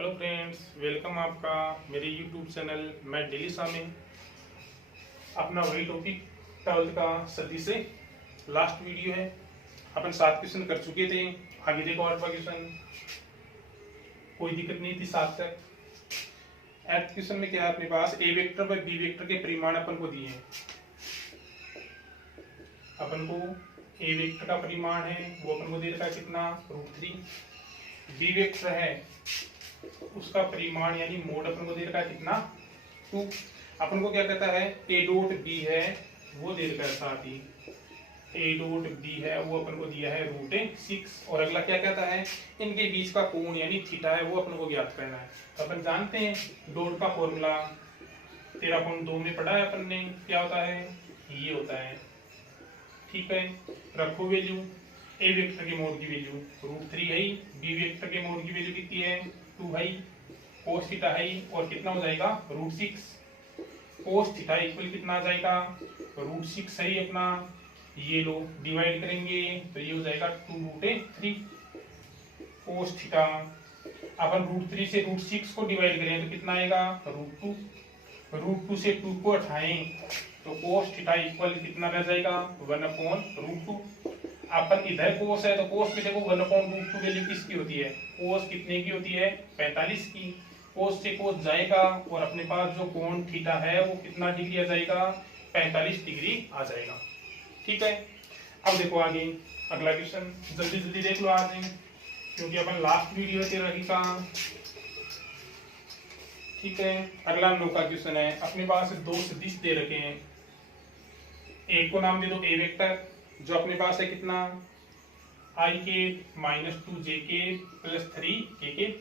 Hello friends, welcome आपका मेरे YouTube channel मैं डेली में अपना वही टॉपिक 12th का सदी से लास्ट वीडियो है। अपन 7 क्वेश्चन कर चुके थे। आगे देखो 8वां क्वेश्चन, कोई दिक्कत नहीं थी 7 तक। 8th क्वेश्चन में क्या है, अपने पास ए वेक्टर व बी वेक्टर के परिमाण अपन को दिए हैं। अपन को ए वेक्टर का परिमाण है वो अपन को दे रखा है कितना, √3। बी वेक्टर है उसका परिमाण यानी मोड अपन को दे रखा है कितना, 2। अपन को क्या कहता है, ए डॉट बी है वो दे रखा है, साथ ही ए डॉट बी है वो अपन को दिया है √6। और अगला क्या कहता है, इनके बीच का कोण यानी थीटा है वो अपन को ज्ञात करना है। तो अपन जानते हैं डॉट का फॉर्मूला 13.2 में पढ़ा है अपन ने, क्या होता है, ये होता है। ठीक है, रखो वैल्यू। ए वेक्टर के मोड की वैल्यू √3 है, बी वेक्टर के मोड की वैल्यू कितनी है, 2 है, कोस थीटा है, और कितना हो जाएगा √6। कोस थीटा इक्वल कितना आ जाएगा, √6 है अपना, ये लो डिवाइड करेंगे तो ये हो जाएगा 2√3 कोस थीटा। अपन √3 से √6 को डिवाइड करें तो कितना आएगा, √2। √2 से 2 को हटाएं तो कोस थीटा इक्वल कितना रह जाएगा, 1/√2। अपन इधर कोस है तो कोस में देखो 1/√2 वैल्यू किसकी होती है, कोस कितने की होती है, 45 की। कोस से कोस जाएगा और अपने पास जो कोण थीटा है वो कितना डिग्री आ जाएगा, 45 डिग्री आ जाएगा। ठीक है, अब देखो आगे अगला क्वेश्चन, जल्दी जल्दी देख लो आज, क्योंकि अपन लास्ट वीडियो 13 का। ठीक है, अगला 9 का क्वेश्चन है। अपने पास 2 सदिश दे रखे हैं। एक को नाम दे दो ए वेक्टर जो अपने पास है कितना, i(-2j)+3k,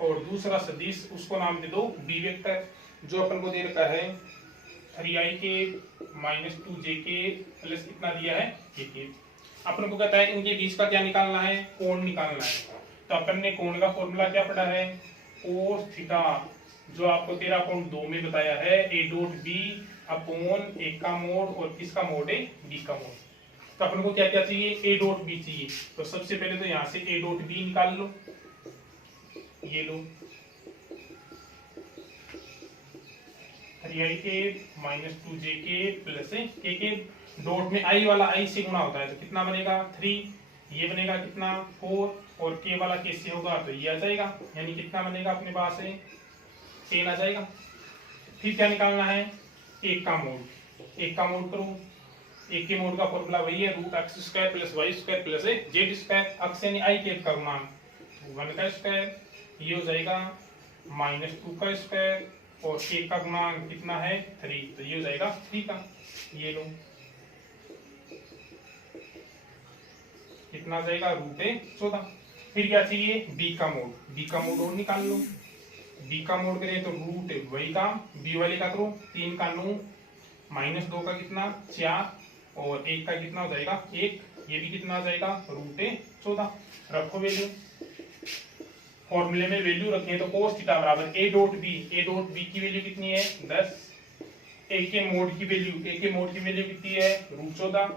और दूसरा सदिश उसको नाम दे दो बी वेक्टर जो अपन को दे रखा है 3i(-2j) कितना दिया है, k। अपन को कहता है इनके बीच का क्या निकालना है, कोण निकालना है। तो अपन ने कोण का फॉर्मूला क्या पढ़ा है, कोस थीटा, जो आपको 13.2 में बताया है, ए डॉट बी अपॉन ए का मोड, और किसका मोड है, बी का मोड। तो अपन को क्या क्या चाहिए, ए डॉट बी चाहिए। तो सबसे पहले तो यहां से ए डॉट बी निकाल लो, ये लो 3i(-2j)+k। डॉट में आई वाला आई से गुणा होता है तो कितना बनेगा, 3। ये बनेगा कितना, 4, और के वाला के से होगा तो ये आ जाएगा, यानी कितना बनेगा अपने पास है 10 आ जाएगा। फिर क्या निकालना है, एक का मोड। एक का मोड करो, एक के मोड का फॉर्मूला वही है, √x² + y² + z²। अक्ष यानी आई के का गुणांक 1 का स्क्वायर, ये हो जाएगा -2 का स्क्वायर, और के का गुणांक कितना है, 3, तो ये हो जाएगा 3 का। ये लो कितना आ जाएगा, √14। फिर क्या चाहिए, बी का मोड। बी का मोड और निकाल लो। बी का मोड करें तो रूट वही काम, बी वाले का करो, 3 का 9, -2 का कितना 4, और 1 का कितना हो जाएगा 1, ये भी कितना आ जाएगा √14। रखो वैल्यू, फॉर्मूले में वैल्यू रखें तो कोस थीटा बराबर A dot B. A dot B की वैल्यू कितनी है, 10। ए के मोड की वैल्यू कितनी है, √14।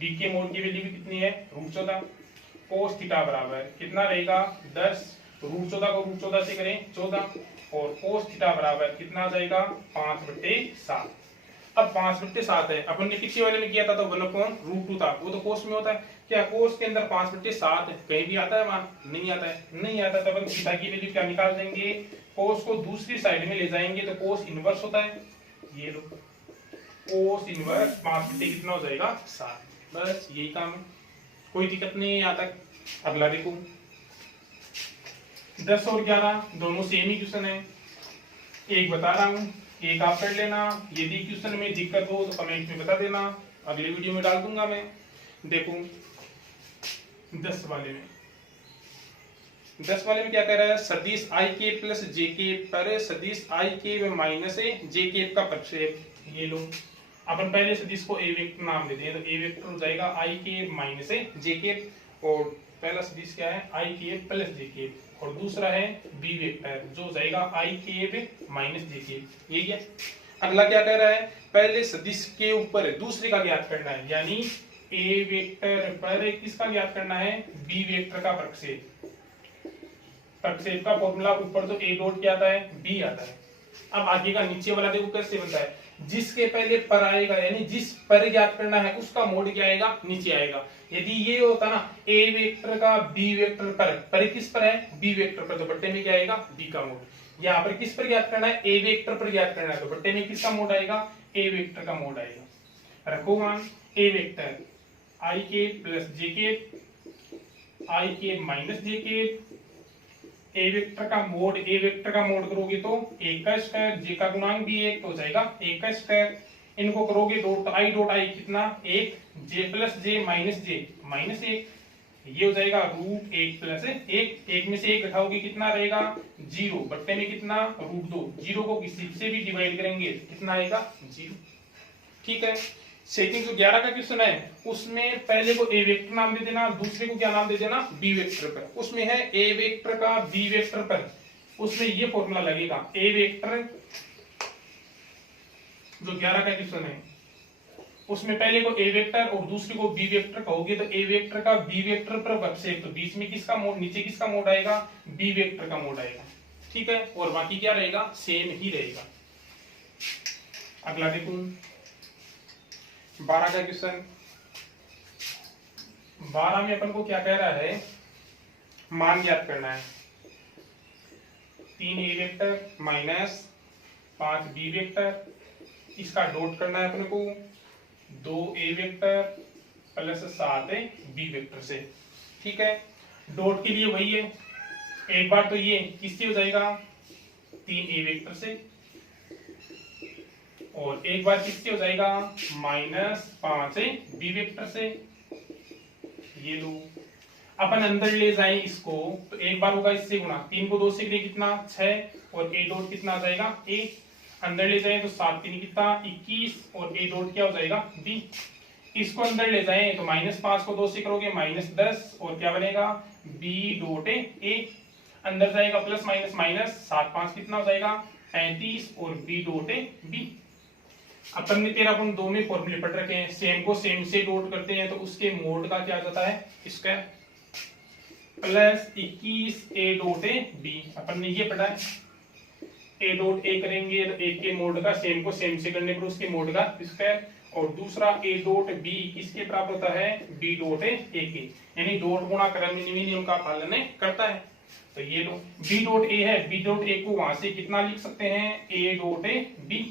बी के मोड की वैल्यू भी कितनी है, √14। कोस थीटा बराबर कितना रहेगा, 10। √14 को √14 से करें 14, और कोस थीटा बराबर कितना आ जाएगा, 5/7। अब 5/7 है, अपन ने पिछले वाले में किया था तो 1/√2 था, वो तो कोस में होता है। क्या कोस के अंदर 5/7 कहीं भी आता है, मान नहीं आता है, नहीं आता है तो अपन थीटा की वैल्यू क्या निकाल देंगे, कोस को दूसरी साइड में ले जाएंगे तो कोस इनवर्स होता है, ये लो कोस इनवर्स 5/, कितना हो जाएगा 7। बस यही काम है, कोई दिक्कत नहीं है यहाँ तक। अगला देखो 10 और 11 दोनों सेम ही क्वेश्चन है। एक बता रहा हूँ, एक आप पढ़ लेना, यदि क्वेश्चन में दिक्कत हो तो कमेंट में बता देना, अगले वीडियो में डाल दूंगा मैं। देखो 10 वाले में क्या कह रहा है, सदिश i(k + j) पर सदिश i(k व -j) का प्रक्षेप। ये लो अपन पहले सदिश को ए वेक्टर नाम देते हैं, तो ए वेक्टर हो जाएगा i(k - j), और पहला सदिश क्या है, i(k + j), और दूसरा है बी वेक्टर जो हो जाएगा i(k - j). ये क्या, अगला क्या कह रहा है, पहले सदिश के ऊपर दूसरे का ज्ञात करना है, यानी ए वेक्टर पर किसका ज्ञात करना है, बी वेक्टर का प्रक्षेप। प्रक्षेप का फॉर्मूला ऊपर तो ए डॉट क्या आता है, बी आता है। अब आगे का नीचे वाला देखो कैसे बनता है, जिसके पहले पर आएगा यानी जिस पर ज्ञात करना है उसका मोड क्या आएगा, नीचे आएगा। यदि ये होता ना ए वेक्टर का बी वेक्टर पर किस पर है, बी वेक्टर पर, तो बट्टे में क्या आएगा, बी का मोड। यहाँ पर किस पर ज्ञात करना है, ए वेक्टर पर ज्ञात करना है, तो बट्टे में किसका मोड आएगा, ए वेक्टर का मोड आएगा। रखो मान ए वेक्टर आई के प्लस जे के आई के माइनस जे के, ए वेक्टर का मोड, ए वेक्टर का मोड करोगे तो ए का स्क्वायर, जे का गुणांक भी एक तो हो जाएगा ए का स्क्वायर, इनको करोगे डॉट आई कितना, एक, जे प्लस जे माइनस एक, ये हो जाएगा रूट एक प्लस एक में से एक घटाओगे कितना रहेगा, जीरो, बट्टे में कितना, रूट दो, जीरो को किसी से भी डिवाइड करेंगे कितना आएगा, जीरो। ठीक है। सेकंड जो 11 का क्वेश्चन है उसमें पहले को ए वेक्टर नाम दे देना, दूसरे को क्या नाम दे देना, बी वेक्टर पर। उसमें है ए वेक्टर का बी वेक्टर पर, उसमें ये फॉर्मूला लगेगा, ए वेक्टर जो 11 का क्वेश्चन है उसमें पहले को ए वेक्टर और दूसरे को बी वेक्टर कहोगे तो ए वेक्टर का बी वेक्टर पर प्रक्षेप, तो बीच में किसका मोड, नीचे किसका मोड आएगा, बी वेक्टर का मोड आएगा। ठीक है। और बाकी क्या रहेगा, सेम ही रहेगा। अगला देखो 12 का क्वेश्चन। 12 में अपन को क्या कह रहा है, मान ज्ञात करना है। 3 ए वेक्टर माइनस 5 बी वेक्टर, इसका डॉट करना है अपन को 2 ए वेक्टर प्लस 7 बी वेक्टर से। ठीक है। डॉट के लिए वही है, एक बार तो ये किससे हो जाएगा, 3 ए वेक्टर से, और एक बार किससे हो जाएगा, -5 बी वेक्टर से। ये लो, अपन अंदर ले जाए इसको तो एक बार होगा इससे गुणा, 3 को 2 से करें कितना, 6, और ए डॉट कितना आ जाएगा, ए, अंदर ले जाए तो 7 3 कितना 21, और ए डॉट क्या हो जाएगा, बी। इसको अंदर ले जाए तो -5 को 2 से करोगे -10, और क्या बनेगा, बी डॉट ए, अंदर जाएगा प्लस माइनस माइनस, 7 5 कितना हो जाएगा, 35, और बी डॉट ए बी। अपन ने 13.2 में फॉर्मूले पढ़ रखे हैं, सेम को सेम से डॉट करते हैं तो उसके मोड का क्या जाता है, square, plus 21 A dot A B. अपन ने ये पढ़ा है, ए डॉट ए करेंगे तो ए के मोड का सेम को सेम से करने पर उसके मोड का स्क्वायर, और दूसरा ए डॉट बी किसके बराबर होता है, बी डॉट ए के, यानी डॉट गुणा क्रमनिर्णय नियम का पालन करता है। तो ये लो बी डॉट ए है, बी डॉट ए को वहां से कितना लिख सकते हैं, ए डॉट ए बी,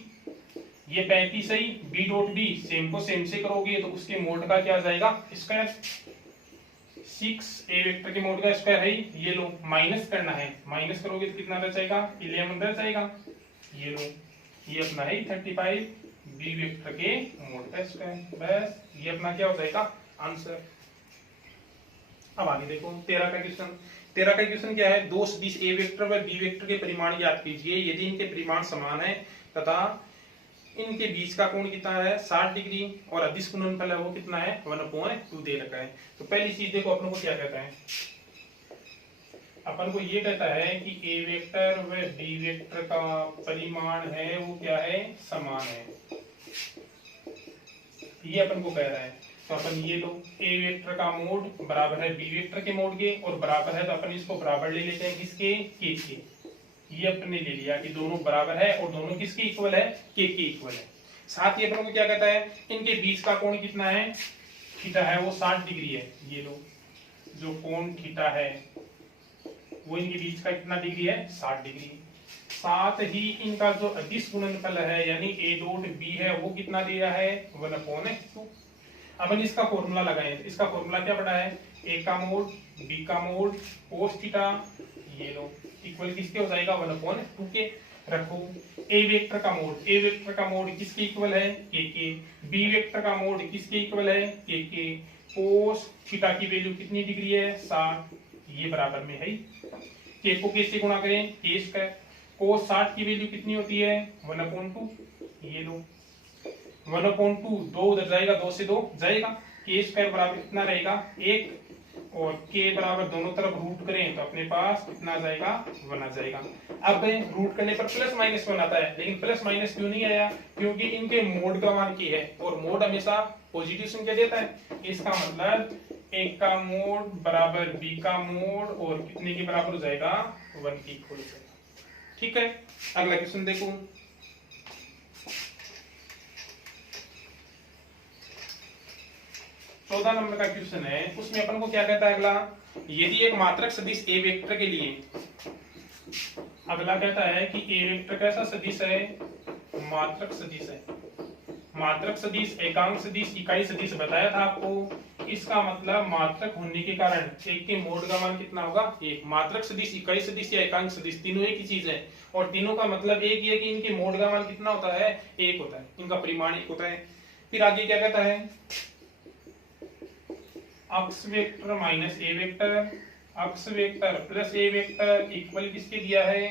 ये 35 सही, बी डॉट बी सेम को सेम से करोगे तो उसके मोड का क्या जाएगा, स्क्वायर, 6 ए वेक्टर के मोड का स्क्वायर है। ये लो माइनस करना है, माइनस करोगे तो कितना रह जाएगा, 11 रह जाएगा। ये लो ये अपना है 35 बी वेक्टर के मोड का स्क्वायर, बस ये अपना क्या हो जाएगा, आंसर। अब आगे देखो 13 का क्वेश्चन। 13 का क्वेश्चन क्या है, दो सदिश ए वेक्टर व बी वेक्टर के परिमाण ज्ञात कीजिए यदि इनके परिमाण समान है तथा इनके बीच का कोण कितना है, 60 डिग्री, और अदिश गुणनफल है वो कितना है, 1/2 दे रखा है। तो पहली चीज देखो अपन को क्या कहता है, अपन को ये कहता है कि ए वेक्टर व बी वेक्टर का परिमाण है वो क्या है, समान है, ये अपन को कह रहा है। तो अपन ये लो ए वेक्टर का मोड बराबर है बी वेक्टर के मोड के, और बराबर है तो अपन इसको बराबर ले लेते हैं किसके, के के। ये अपने ले लिया कि दोनों बराबर है और दोनों किसके इक्वल है, के इक्वल है। साथ ही अपन को क्या कहता है, इनके बीच का कोण कितना है, थीटा है वो 60 डिग्री है। ये लो जो कोण थीटा है वो इनके बीच का कितना डिग्री है, 60 डिग्री। साथ ही इनका जो अदिश गुणनफल है यानी ए डॉट बी है वो कितना दिया है, 1/2। अपन इसका फॉर्मूला लगाएं तो इसका फॉर्मूला क्या पड़ा है, ए का मोड बी का मोड कोस थीटा, ये लो इक्वल किसके हो जाएगा, 1/2 के। रखो ए वेक्टर का मोड, ए वेक्टर का मोड किसके इक्वल है, के, बी वेक्टर का मोड किसके इक्वल है, के, कोस थीटा की वैल्यू कितनी डिग्री है, 60, ये बराबर में है। के को कैसे गुणा करें, के स्क्वायर, कोस 60 की वैल्यू कितनी होती है, 1/2, ये लो 1/2, 2 उधर जाएगा, 2 से 2 जाएगा, के स्क्वायर बराबर कितना रहेगा, 1, और के बराबर दोनों तरफ रूट करें तो अपने पास कितना जाएगा, 1 आ जाएगा। अब रूट करने पर प्लस माइनस 1 आता है, लेकिन प्लस माइनस क्यों नहीं आया, क्योंकि इनके मोड का मान के है और मोड हमेशा पॉजिटिव संख्या देता है। इसका मतलब ए का मोड बराबर बी का मोड और कितने के बराबर हो जाएगा, 1 के इक्वल हो जाएगा। ठीक है, अगला क्वेश्चन देखो। चौदह नंबर का क्वेश्चन है, उसमें अपन को क्या कहता है अगला, यदि एक मात्रक सदिश ए वेक्टर के लिए, अगला कहता है कि ए वेक्टर कैसा सदिश है, मात्रक सदिश है। मात्रक सदिश, एकांक सदिश, इकाई सदिश बताया था आपको। इसका मतलब मात्रक होने के कारण एक के मोड का मान कितना होगा, एक। मात्रक सदिश, इकाई सदिश या एकांक सदिश तीनों एक ही चीज है, और तीनों का मतलब एक ही है कि इनके मोड का मान कितना होता है, एक होता है, इनका परिमाण एक होता है। फिर आगे क्या कहता है, अक्ष वेक्टर माइनस ए वेक्टर, अक्ष वेक्टर प्लस ए वेक्टर इक्वल किसके दिया है,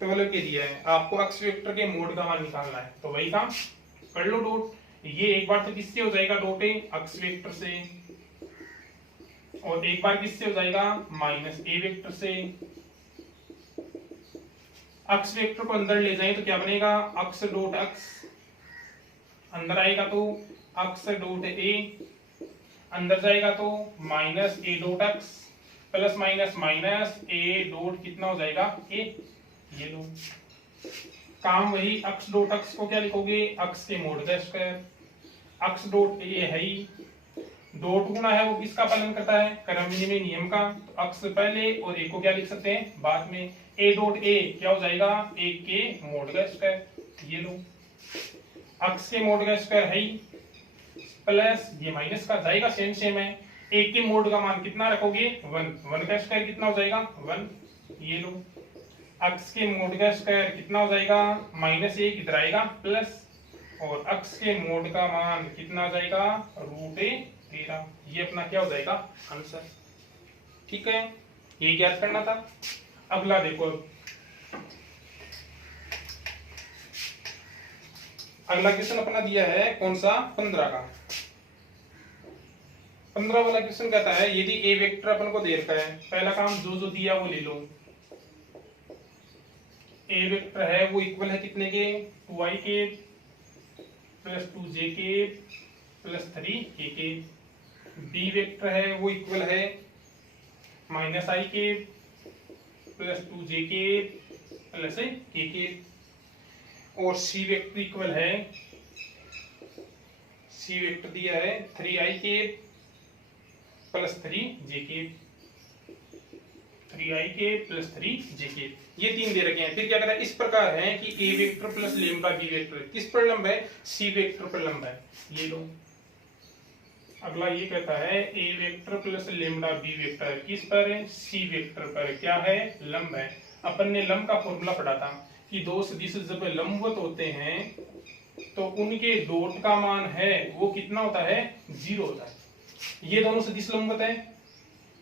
12 के दिया है। आपको अक्ष वेक्टर के मोड का मान निकालना है, तो वही काम कर लो डॉट। ये एक बार तो किससे हो जाएगा डॉट, अक्ष वेक्टर से, और एक बार किससे हो जाएगा, माइनस ए वेक्टर से। अक्ष वेक्टर को अंदर ले जाए तो क्या बनेगा, अक्ष डॉट अक्ष, अंदर आएगा तो अक्ष डॉट ए, अंदर जाएगा तो माइनस ए डॉट अक्ष, प्लस माइनस माइनस ए डॉट कितना हो जाएगा, ए। ये लो काम वही, अक्ष डॉट अक्ष को क्या लिखोगे, अक्ष के मोड का स्क्वायर। अक्ष डॉट ए है ही, डॉट गुना है वो किसका पालन करता है, क्रम विनिमय नियम का। तो अक्ष पहले और ए को क्या लिख सकते हैं बाद में। ए डॉट ए क्या हो जाएगा, एक के मोड का स्क्वायर। ये लो अक्ष के मोड का स्क्वायर है ही, प्लस ये माइनस का जाएगा, सेम सेम है। एक के मोड का मान कितना रखोगे, 1, 1 का स्क्वायर कितना हो जाएगा, 1। ये लो अक्ष के मोड का स्क्वायर कितना हो जाएगा, माइनस एक इधर आएगा प्लस, और अक्ष के मोड का मान कितना आ जाएगा, √13। ये अपना क्या हो जाएगा, आंसर। ठीक है, ये ज्ञात करना था। अगला देखो, अगला क्वेश्चन अपना दिया है कौन सा, 15 का। 15 वाला क्वेश्चन कहता है, यदि ए वेक्टर अपन को दे रखा है, पहला काम जो जो दिया वो ले लो। ए वेक्टर है वो इक्वल है कितने के, 2i के प्लस 2j के प्लस 3k के। बी वेक्टर है वो इक्वल है -i के प्लस 2j के प्लस k के। और सी वेक्टर इक्वल है, सी वेक्टर दिया है 3i के प्लस 3j के, 3i के प्लस 3j के। ये तीन दे रखे हैं। फिर क्या कहता है, इस प्रकार है कि A vector plus lambda B vector किस पर लंब है, सी वेक्टर पर लंब है। ये लो अगला ये कहता है, A vector plus lambda B vector किस पर है, सी वेक्टर पर क्या है, लंब है। अपन ने लंब का फॉर्मूला पढ़ा था कि दो सदिश जब लंबवत होते हैं तो उनके डॉट का मान है वो कितना होता है, 0 होता है। ये दोनों सदिश लंबवत है,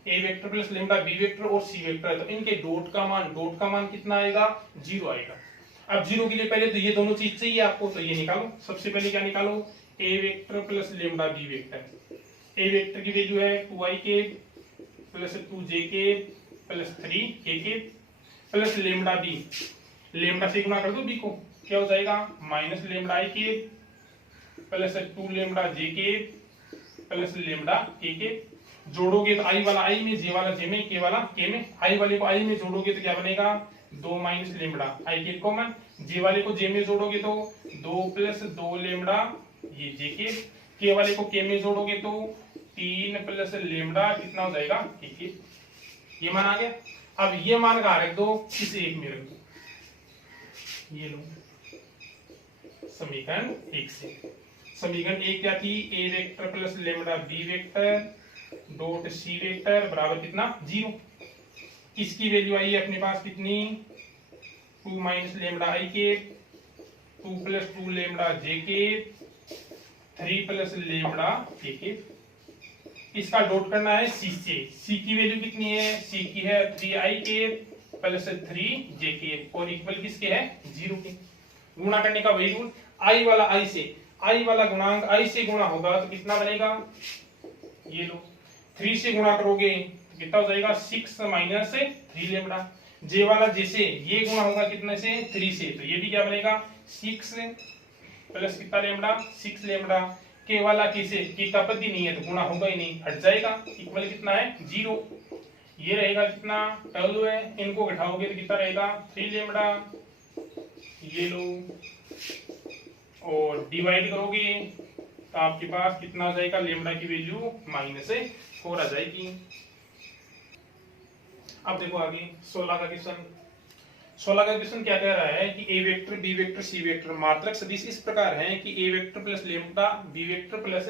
A vector plus lambda B vector और सी वेक्टर, तो इनके डॉट का मान कितना आएगा, 0 आएगा। अब 0 के लिए पहले तो ये दोनों चीज चाहिए आपको, तो ये निकालो। सबसे पहले क्या निकालो, A vector plus lambda B vector. A vector की वैल्यू है 2i के प्लस 2j के प्लस 3k के प्लस लेम्डा बी, लेम्डा से गुणा कर दो बी को, क्या हो जाएगा, माइनस लेम्डा i के प्लस 2 लेम्डा j के प्लस लेम्डा k के। जोड़ोगे तो i वाला i में, j वाला j में, k वाला k में। i वाले को i में जोड़ोगे तो क्या बनेगा, 2 माइनस लेम्डा, i के कॉमन। j वाले को j में जोड़ोगे तो 2 प्लस 2 लेम्डा ये j के। k वाले को k में जोड़ोगे तो 3 प्लस लेम्डा कितना हो जाएगा, k के। ये मान आ गया। अब ये मान कहाँ रख दो, इस एक में रख दो। ये लो समीकरण 1 से। समीकरण 1 क्या थी, A vector plus lambda B vector dot C vector बराबर कितना, 0। इसकी वैल्यू आई है अपने पास कितनी, 2 माइनस लेम्डा आई के, 2 प्लस 2 लेम्डा जे के, 3 प्लस लेम्डा के के। इसका डॉट करना है सी से। सी की वैल्यू कितनी है, सी की है 3i के प्लस 3j के, और इक्वल किसके है, 0 के। गुणा करने का वही रूल, i वाला i से, i वाला गुणांक i से गुणा होगा तो कितना बनेगा, ये लो 3 से गुणा करोगे तो कितना हो जाएगा, 6 माइनस 3 लेम्डा। j वाला जैसे ये गुणा होगा कितने से, 3 से, तो ये भी क्या बनेगा, 6 प्लस कितना लेम्डा, 6 लेम्डा। के वाला किसे, की का पद ही नहीं है तो गुणा होगा ही नहीं, हट जाएगा, इक्वल कितना है, 0। ये रहेगा कितना 12 है, इनको घटाओगे तो कितना रहेगा 3 लेमड़ा, ये लो, और डिवाइड करोगे तो आपके पास कितना आ जाएगा, लेमड़ा की वैल्यू -4 आ जाएगी। अब देखो आगे 16 का क्वेश्चन। 16 का क्वेश्चन क्या कह रहा है कि A vector B vector C vector मात्रक सदिश इस प्रकार है कि A vector plus lambda B vector plus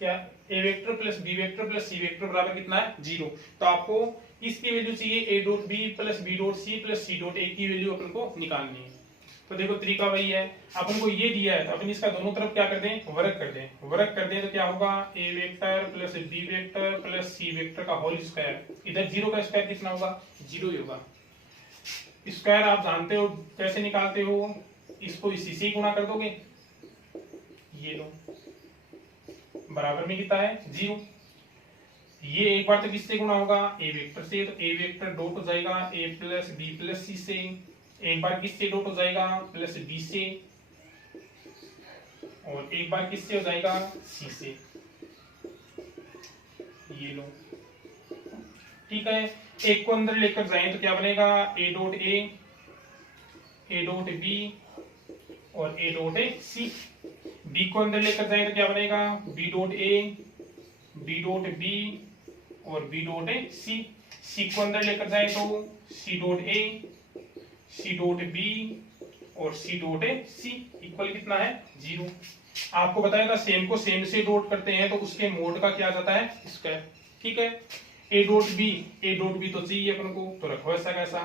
क्या A vector plus B vector plus C vector बराबर कितना है 0। तो आपको इसकी वैल्यू चाहिए A dot B plus B dot C plus C dot A की वैल्यू अपन को निकालनी है। तो देखो तरीका वही है, अपन को ये दिया है तो अपन इसका दोनों तरफ क्या कर दें, वर्ग कर दें। वर्ग कर दें तो क्या होगा, A vector plus B vector plus C vector का होल स्क्वायर, इधर 0 का स्क्वायर कितना होगा, 0 ही होगा। स्क्वायर आप जानते हो कैसे निकालते हो, इसको इसी से गुणा कर दोगे, ये लो, बराबर में कितना है 0। ये एक बार तो किससे गुणा होगा, ए वेक्टर से, तो ए वेक्टर डॉट हो जाएगा ए प्लस बी प्लस सी से, एक बार किससे डॉट हो जाएगा, प्लस बी से, और एक बार किससे हो जाएगा, सी से, ये लो, ठीक है। एक को अंदर लेकर जाएं तो क्या बनेगा, ए डॉट बी और ए डॉट सी। बी को अंदर लेकर जाएं तो क्या बनेगा, B dot A, B dot B और बी डॉट सी। सी को अंदर लेकर जाएं तो C dot A, C dot B और सी डॉट सी इक्वल कितना है 0। आपको बताया था सेम को सेम से डॉट करते हैं तो उसके मोड का क्या जाता है, स्क्वायर, ठीक है। ए डॉट बी तो चाहिए अपन को, तो रखो ऐसा कैसा,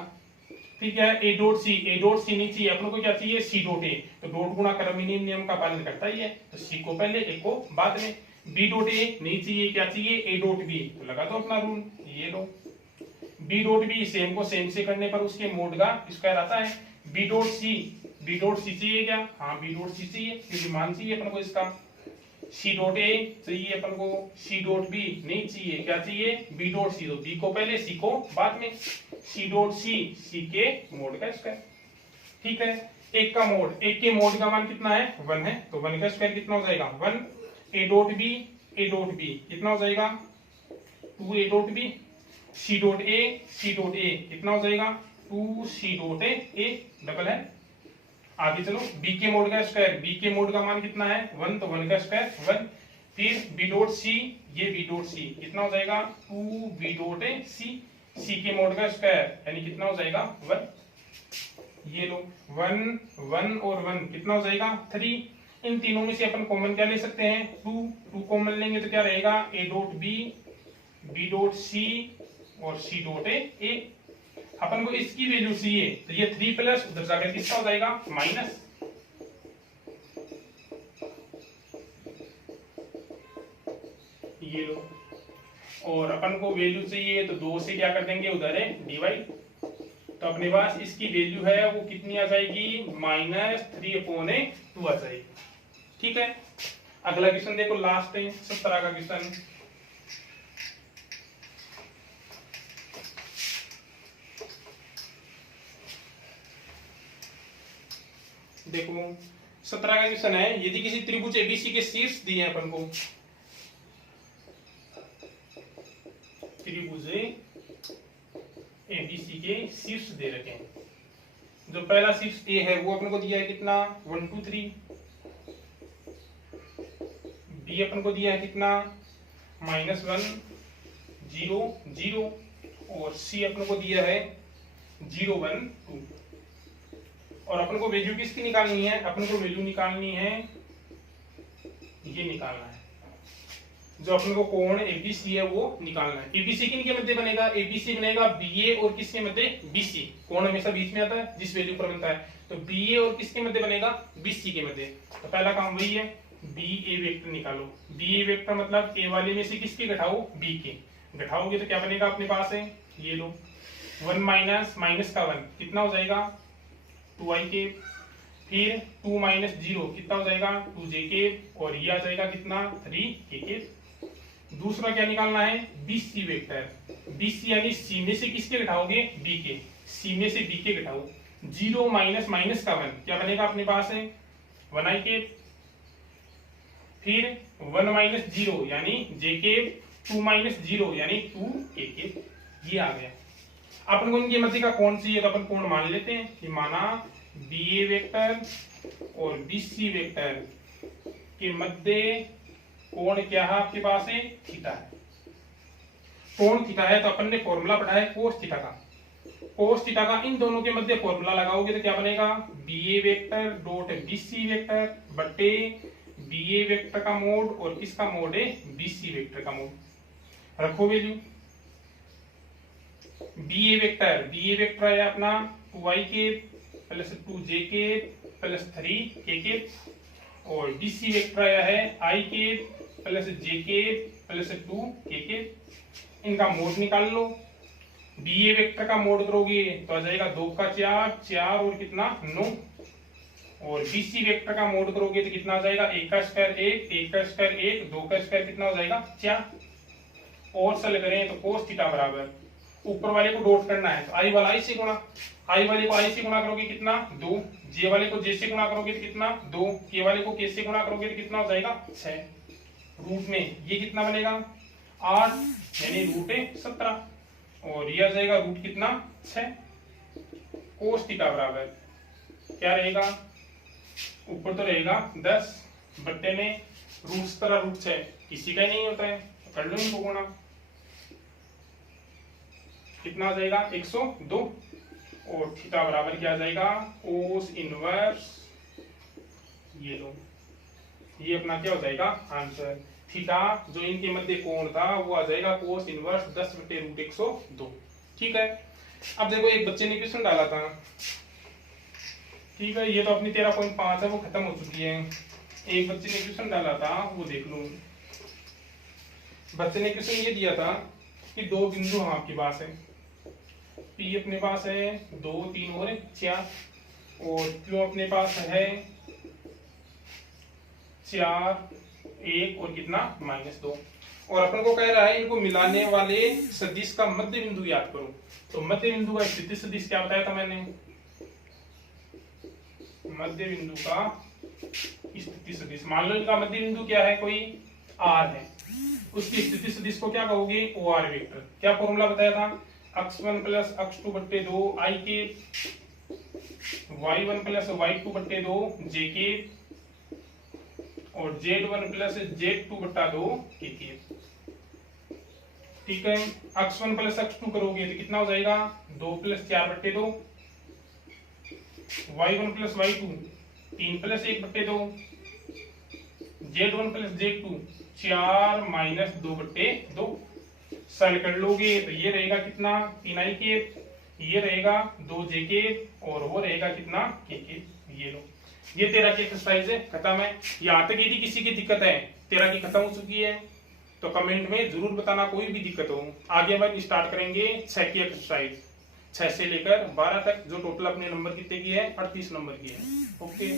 ठीक है। ए डॉट सी नहीं चाहिए अपन को, क्या चाहिए, सी डॉट ए, तो डॉट गुणा कर्मणीय नियम का पालन करता ही है, तो सी को पहले ए को बाद में। बी डॉट ए नहीं चाहिए, क्या चाहिए, ए डॉट बी, तो लगा दो अपना रूल, ये लो। बी डॉट बी सेम को सेम से करने पर उसके मोड का स्क्वायर आता है। बी डॉट सी चाहिए क्या, हाँ बी डॉट सी चाहिए क्योंकि मान चाहिए अपन को इसका। सी डॉट ए चाहिए अपन को, सी डॉट बी नहीं चाहिए, क्या चाहिए, बी डॉट सी, तो बी को पहले सी को बाद में। सी डॉट सी के मोड का स्क्वायर, ठीक है। एक का मोड, एक के मोड का मान कितना है 1 है, तो 1 का स्क्वायर कितना हो जाएगा 1। ए डॉट बी कितना हो जाएगा 2 A dot B. C dot A कितना हो जाएगा 2 सी डॉट ए, डबल है। आगे चलो, बी के मोड का स्क्वायर, बी के मोड का मान कितना है 1, तो 1 का स्क्वायर 1। फिर बी डॉट सी, ये बी डॉट सी कितना हो जाएगा 2 बी डॉट सी, सी के मोड का स्क्वायर यानी कितना हो जाएगा 1, ये लो 1 और 1 कितना हो जाएगा 3। इन तीनों में से अपन कॉमन क्या ले सकते हैं, 2 कॉमन लेंगे तो क्या रहेगा, A dot B dot C और सी डॉट ए। अपन को इसकी वैल्यू चाहिए तो ये 3 प्लस उधर जाकर किसका हो जाएगा माइनस, ये लो। और अपन को वैल्यू चाहिए तो 2 से क्या कर देंगे उधर है डिवाइड, तो अपने पास इसकी वैल्यू है वो कितनी आ जाएगी -3/2 आ जाएगी, ठीक है। अगला क्वेश्चन देखो, लास्ट है 17 का क्वेश्चन। देखो 17 का क्वेश्चन है, यदि किसी त्रिभुज एबीसी के शीर्ष दिए हैं अपन को, त्रिभुज एबीसी के शीर्ष दे रखे हैं। जो पहला शीर्ष ए है वो अपन को दिया है कितना 1 2 3, बी अपन को दिया है कितना -1 0 0, और सी अपन को दिया है 0 1 2। और अपन को वैल्यू किसकी निकालनी है, अपन को वैल्यू निकालनी है, ये निकालना है, जो अपन को कोण एबीसी है वो निकालना है। एबीसी किन के मध्य बनेगा, एबीसी बनेगा बीए और किसके मध्य, बीसी। कोण हमेशा बीच में आता है जिस वैल्यू पर बनता है, तो बीए और किसके मध्य बनेगा, बीसी के मध्य। तो पहला काम वही है, बी ए वेक्टर निकालो। बी ए वेक्टर मतलब ए वाले में से किसके घटाओ, बी के घटाओगे तो क्या बनेगा अपने पास है, ये लो 1 माइनस का 1 कितना हो जाएगा 2i के, फिर 2 - 0 कितना हो जाएगा 2j के, और ये आ जाएगा कितना 3k के। दूसरा क्या निकालना है, बीसी वेक्टर। बीसी यानी सी में से किसके घटाओगे, बी के, सी में से बी के घटाओ। 0 माइनस का 1 क्या बनेगा अपने पास है 1i के, फिर 1 - 0 यानी j के, 2 - 0 यानी 2k के। ये आ गया। अपन को इनके मध्य का कोण चाहिए तो अपन कोण मान लेते हैं कि माना बी ए वेक्टर और बी सी वेक्टर के मध्य कोण क्या है आपके पास है, थीटा है। कोण थीटा है तो अपन ने फॉर्मूला पढ़ा है कोस थीटा का। कोस थीटा का इन दोनों के मध्य फॉर्मूला लगाओगे तो क्या बनेगा, B A vector dot B C vector बटे बी ए वेक्टर का मोड और किसका मोड है, बी सी वेक्टर का मोड। रखो वैल्यू बी ए वेक्टर है अपना 2i के प्लस 2j के प्लस 3k के, और बी सी वेक्टर आया है i के प्लस j के प्लस 2k के। इनका मोड निकाल लो। बी ए वेक्टर का मोड करोगे तो आ जाएगा 2 का 4 और कितना 9, और बी सी वेक्टर का मोड करोगे तो कितना आ जाएगा, 1 का स्क्वायर 1 का स्क्वायर 1 2 का स्क्वायर कितना हो जाएगा 4। और सल करें तो कोस थीटा बराबर ऊपर वाले को डॉट करना है तो आई वाला आई से गुणा, आई वाले को आई से गुणा करोगे कितना 2, जे वाले को जे से गुणा करोगे तो कितना 2, के वाले को के से गुणा करोगे तो कितना हो जाएगा 6। रूट में ये कितना बनेगा 8 यानी रूट 17, और ये आ जाएगा रूट कितना 6। कोस थीटा बराबर क्या रहेगा, ऊपर तो रहेगा 10 बट्टे में रूट 17 रूट 6 किसी का ही नहीं होता है तो कर लो इनको गुणा, कितना आ जाएगा 102, और थीटा बराबर क्या आ जाएगा कोस इनवर्स, ये लो ये अपना क्या हो जाएगा आंसर। थीटा जो इनके मध्य कोण था वो आ जाएगा कोस इनवर्स 10 बटे रूट 102। ठीक है। अब देखो एक बच्चे ने क्वेश्चन डाला था, ठीक है, ये तो अपनी 13.5 है वो खत्म हो चुकी है। एक बच्चे ने क्वेश्चन डाला था वो देख लो। बच्चे ने क्वेश्चन ये दिया था कि दो बिंदु हम आपके पास है, पी अपने पास है 2 3 और 4, और क्यू अपने पास है 4 1 और कितना -2, और अपन को कह रहा है इनको मिलाने वाले सदिश का मध्य बिंदु याद करो। तो मध्य बिंदु का स्थिति सदिश क्या बताया था मैंने, मध्य बिंदु का स्थिति सदिश, मान लो इनका मध्य बिंदु क्या है, कोई आर है, उसकी स्थिति सदिश को क्या कहोगे ओ आर वेक्टर। क्या फॉर्मूला बताया था, x1 प्लस x2 बट्टे 2 i के, y1 प्लस y2 बट्टे 2 j के, और z1 प्लस z2 बट्टा 2 k के। ठीक है, x1 प्लस x2 करोगे तो कितना हो जाएगा 2 प्लस 4 बट्टे 2, y1 प्लस y2 3 प्लस 1 बट्टे 2, z1 प्लस z2 4 माइनस 2 बट्टे 2। सल कर लोगे तो ये रहेगा कितना 3i के, ये रहेगा 2j के, और वो रहेगा कितना k के। ये लो ये 13 की एक्सरसाइज है, खत्म है। यहाँ तक यदि किसी की दिक्कत है 13 की खत्म हो चुकी है तो कमेंट में जरूर बताना, कोई भी दिक्कत हो। आगे अपन स्टार्ट करेंगे 6 की एक्सरसाइज, 6 से लेकर 12 तक, जो टोटल अपने नंबर कितने की है 38 नंबर की है। ओके।